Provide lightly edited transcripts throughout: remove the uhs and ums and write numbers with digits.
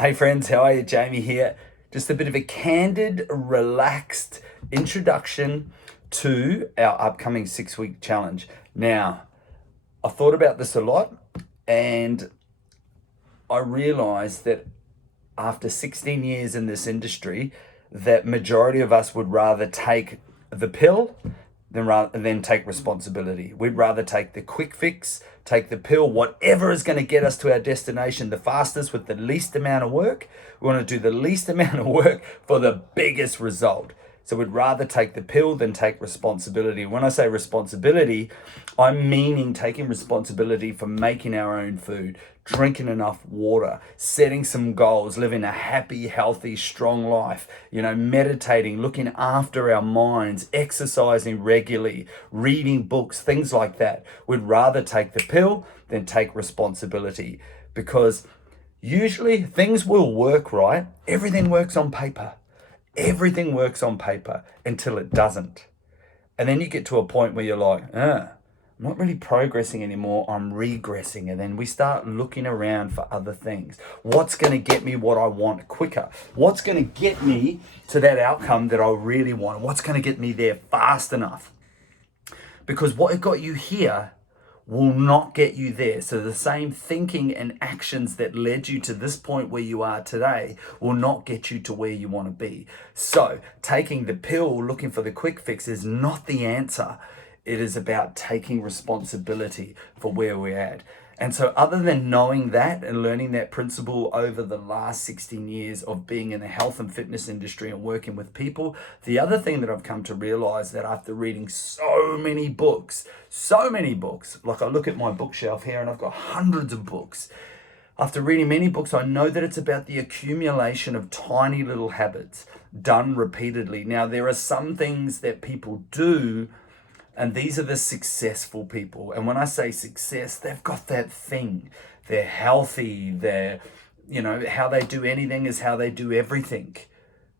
Hey friends, how are you? Jamie here. Just a bit of a candid, relaxed introduction to our upcoming 6 week challenge. Now, I thought about this a lot and I realized that after 16 years in this industry, that majority of us would rather take the pill than take responsibility. We'd rather take the quick fix, take the pill, whatever is going to get us to our destination the fastest with the least amount of work. We want to do the least amount of work for the biggest result. So we'd rather take the pill than take responsibility. When I say responsibility, I'm meaning taking responsibility for making our own food, drinking enough water, setting some goals, living a happy, healthy, strong life, meditating, looking after our minds, exercising regularly, reading books, things like that. We'd rather take the pill than take responsibility because usually things will work, right? Everything works on paper. Everything works on paper until it doesn't. And then you get to a point where you're like, I'm not really progressing anymore, I'm regressing. And then we start looking around for other things. What's going to get me what I want quicker? What's going to get me to that outcome that I really want? What's going to get me there fast enough? Because what got you here will not get you there. So the same thinking and actions that led you to this point where you are today will not get you to where you want to be. So taking the pill, looking for the quick fix is not the answer. It is about taking responsibility for where we're at. And so other than knowing that and learning that principle over the last 16 years of being in the health and fitness industry and working with people, the other thing that I've come to realize that after reading so many books, like I look at my bookshelf here and I've got hundreds of books. After reading many books, I know that it's about the accumulation of tiny little habits done repeatedly. Now, there are some things that people do, and these are the successful people. And when I say success, they've got that thing. They're healthy. How they do anything is how they do everything.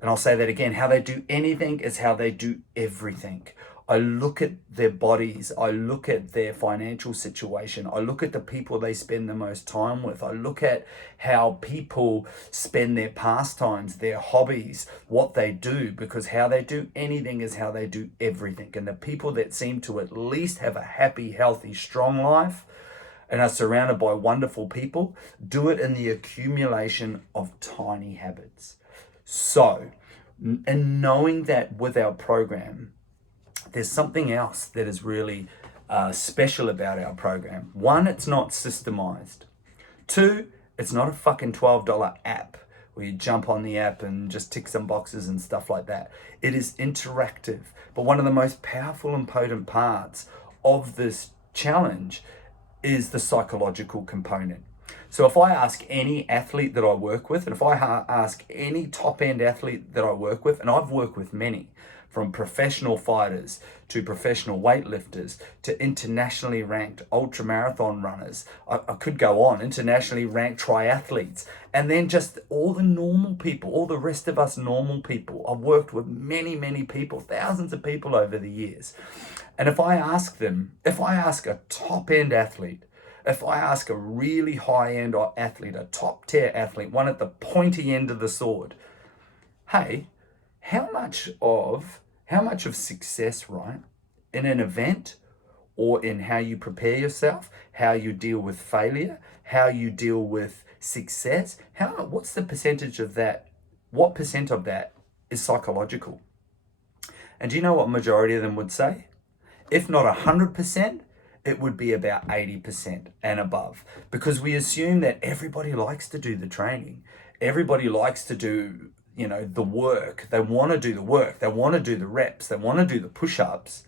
And I'll say that again. How they do anything is how they do everything. I look at their bodies. I look at their financial situation. I look at the people they spend the most time with. I look at how people spend their pastimes, their hobbies, what they do, because how they do anything is how they do everything. And the people that seem to at least have a happy, healthy, strong life and are surrounded by wonderful people do it in the accumulation of tiny habits. So, and knowing that with our program, there's something else that is really special about our program. One, it's not systemized. Two, it's not a fucking $12 app where you jump on the app and just tick some boxes and stuff like that. It is interactive. But one of the most powerful and potent parts of this challenge is the psychological component. So if I ask any athlete that I work with, and if I ask any top-end athlete that I work with, and I've worked with many, from professional fighters to professional weightlifters to internationally ranked ultramarathon runners. I could go on, internationally ranked triathletes, and then just all the normal people, all the rest of us normal people. I've worked with many, many people, thousands of people over the years. And if I ask a top-end athlete, if I ask a really high-end athlete, a top-tier athlete, one at the pointy end of the sword, hey, how much of success, right, in an event or in how you prepare yourself, how you deal with failure, how you deal with success, what's the percentage of that? What percent of that is psychological? And do you know what majority of them would say? If not 100%, it would be about 80% and above, because we assume that everybody likes to do the training. Everybody likes to do the work. They want to do the work. They want to do the reps. They want to do the push-ups.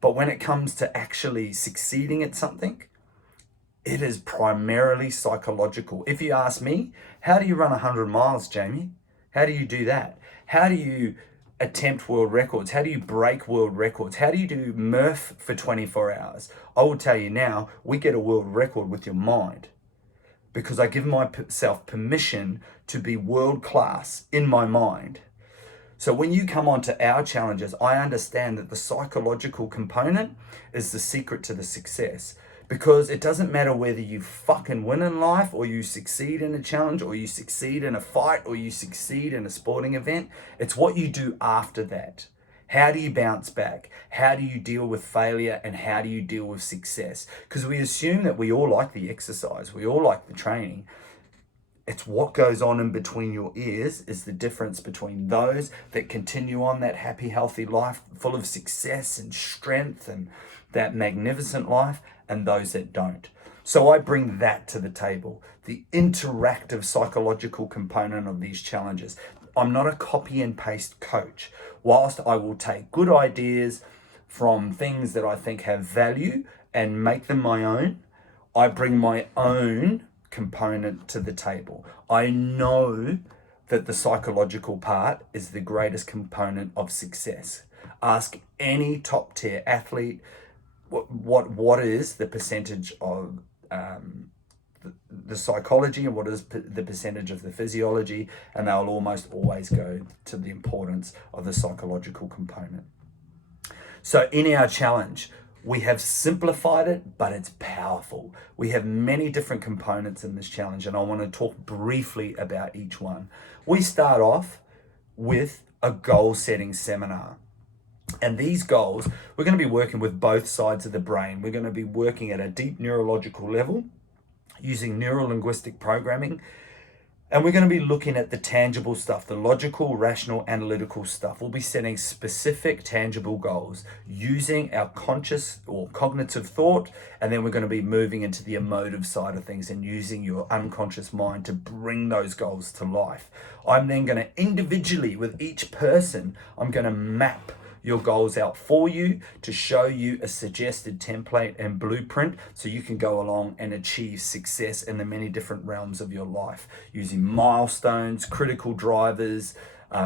But when it comes to actually succeeding at something, it is primarily psychological. If you ask me, how do you run 100 miles, Jamie? How do you do that? How do you attempt world records? How do you break world records? How do you do Murph for 24 hours? I will tell you now, we get a world record with your mind, because I give myself permission to be world class in my mind. So when you come onto our challenges, I understand that the psychological component is the secret to the success, Because it doesn't matter whether you fucking win in life, or you succeed in a challenge, or you succeed in a fight, or you succeed in a sporting event. It's what you do after that. How do you bounce back? How do you deal with failure, and how do you deal with success? Because we assume that we all like the exercise, we all like the training. It's what goes on in between your ears is the difference between those that continue on that happy, healthy life full of success and strength and that magnificent life, and those that don't. So I bring that to the table, the interactive psychological component of these challenges. I'm not a copy and paste coach. Whilst I will take good ideas from things that I think have value and make them my own, I bring my own component to the table. I know that the psychological part is the greatest component of success. Ask any top tier athlete what is the percentage of the psychology and what is the percentage of the physiology, and they'll almost always go to the importance of the psychological component. So in our challenge, we have simplified it, but it's powerful. We have many different components in this challenge, and I want to talk briefly about each one. We start off with a goal setting seminar. And these goals, we're going to be working with both sides of the brain. We're going to be working at a deep neurological level using neuro-linguistic programming. And we're going to be looking at the tangible stuff, the logical, rational, analytical stuff. We'll be setting specific, tangible goals using our conscious or cognitive thought. And then we're going to be moving into the emotive side of things and using your unconscious mind to bring those goals to life. I'm then going to individually, with each person, I'm going to map your goals out for you to show you a suggested template and blueprint so you can go along and achieve success in the many different realms of your life using milestones, critical drivers,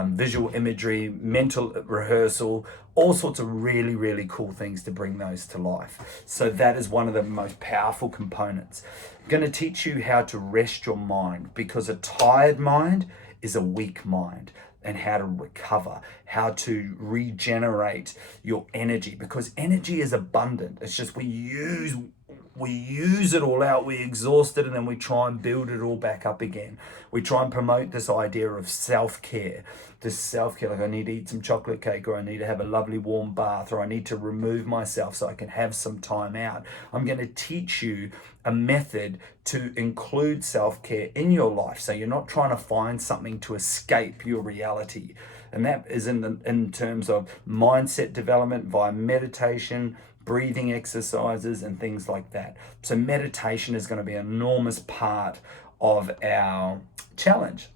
visual imagery, mental rehearsal, all sorts of really, really cool things to bring those to life. So that is one of the most powerful components. I'm going to teach you how to rest your mind, because a tired mind is a weak mind, and how to recover, how to regenerate your energy, because energy is abundant. It's just we use it all out, we exhaust it, and then we try and build it all back up again. We try and promote this idea of self-care. This self-care, like I need to eat some chocolate cake, or I need to have a lovely warm bath, or I need to remove myself so I can have some time out. I'm going to teach you a method to include self-care in your life, so you're not trying to find something to escape your reality. And that is in terms of mindset development via meditation, breathing exercises, and things like that. So meditation is going to be an enormous part of our challenge.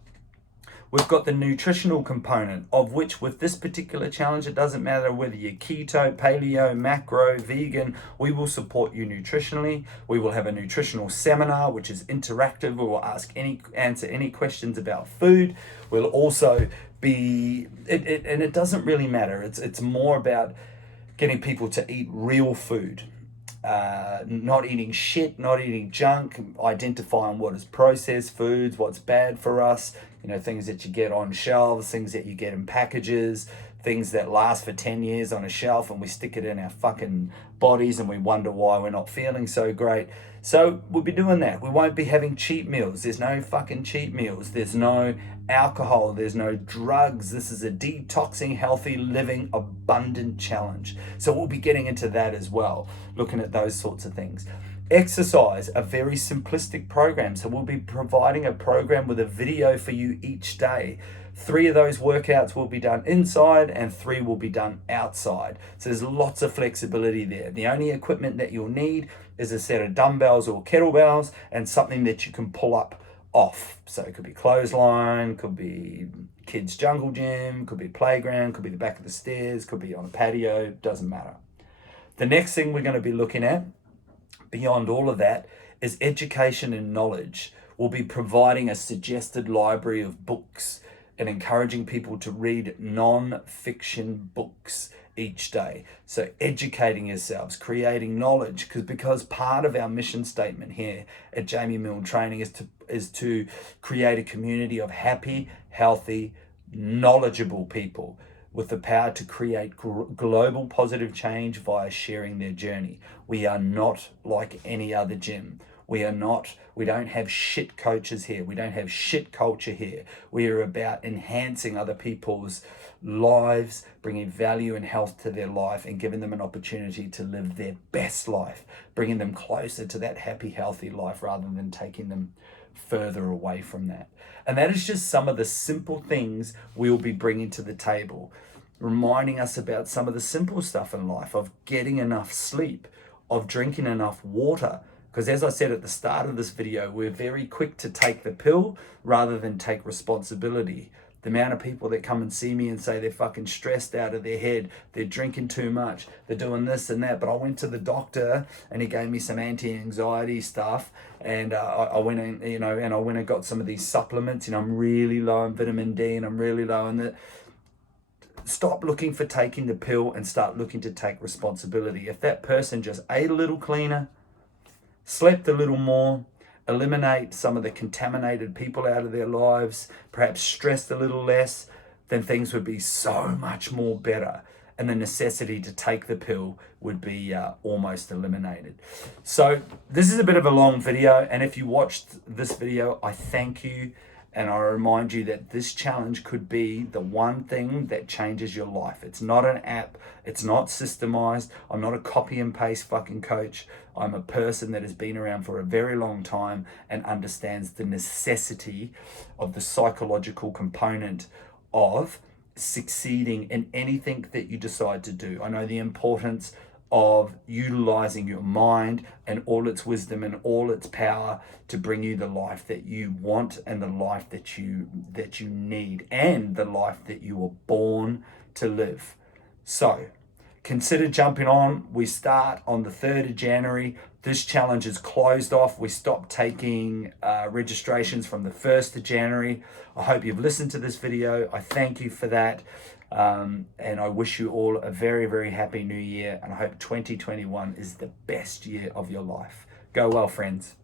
We've got the nutritional component, of which with this particular challenge, it doesn't matter whether you're keto, paleo, macro, vegan, we will support you nutritionally. We will have a nutritional seminar, which is interactive. We will answer any questions about food. We'll also be, and it doesn't really matter. It's more about getting people to eat real food, not eating shit, not eating junk, identifying what is processed foods, what's bad for us, things that you get on shelves, things that you get in packages, things that last for 10 years on a shelf, and we stick it in our fucking bodies and we wonder why we're not feeling so great. So we'll be doing that. We won't be having cheat meals. There's no fucking cheat meals. There's no alcohol. There's no drugs. This is a detoxing, healthy living, abundant challenge. So we'll be getting into that as well, looking at those sorts of things. Exercise, a very simplistic program. So we'll be providing a program with a video for you each day. 3 of those workouts will be done inside and 3 will be done outside. So there's lots of flexibility there. The only equipment that you'll need is a set of dumbbells or kettlebells and something that you can pull up off. So it could be clothesline, could be kids' jungle gym, could be playground, could be the back of the stairs, could be on a patio, doesn't matter. The next thing we're going to be looking at, beyond all of that, is education and knowledge. We'll be providing a suggested library of books and encouraging people to read non-fiction books each day. So educating yourselves, creating knowledge, because part of our mission statement here at Jamie Milne Training is to create a community of happy, healthy, knowledgeable people. with the power to create global positive change via sharing their journey. We are not like any other gym. We don't have shit coaches here. We don't have shit culture here. We are about enhancing other people's lives, bringing value and health to their life, and giving them an opportunity to live their best life, bringing them closer to that happy, healthy life rather than taking them further away from that. And that is just some of the simple things we'll be bringing to the table, reminding us about some of the simple stuff in life, of getting enough sleep, of drinking enough water. Because as I said at the start of this video, we're very quick to take the pill rather than take responsibility. The amount of people that come and see me and say they're fucking stressed out of their head, they're drinking too much, they're doing this and that. But I went to the doctor and he gave me some anti-anxiety stuff, and I went in, and I went and got some of these supplements. I'm really low in vitamin D and I'm really low in that. Stop looking for taking the pill and start looking to take responsibility. If that person just ate a little cleaner, slept a little more, eliminate some of the contaminated people out of their lives, perhaps stressed a little less, then things would be so much more better. And the necessity to take the pill would be almost eliminated. So this is a bit of a long video. And if you watched this video, I thank you. And I remind you that this challenge could be the one thing that changes your life. It's not an app. It's not systemized. I'm not a copy and paste fucking coach. I'm a person that has been around for a very long time and understands the necessity of the psychological component of succeeding in anything that you decide to do. I know the importance of utilizing your mind and all its wisdom and all its power to bring you the life that you want and the life that you need and the life that you were born to live. So consider jumping on. We start on the 3rd of January. This challenge is closed off. We stopped taking registrations from the 1st of January. I hope you've listened to this video. I thank you for that. And I wish you all a very, very happy new year. And I hope 2021 is the best year of your life. Go well, friends.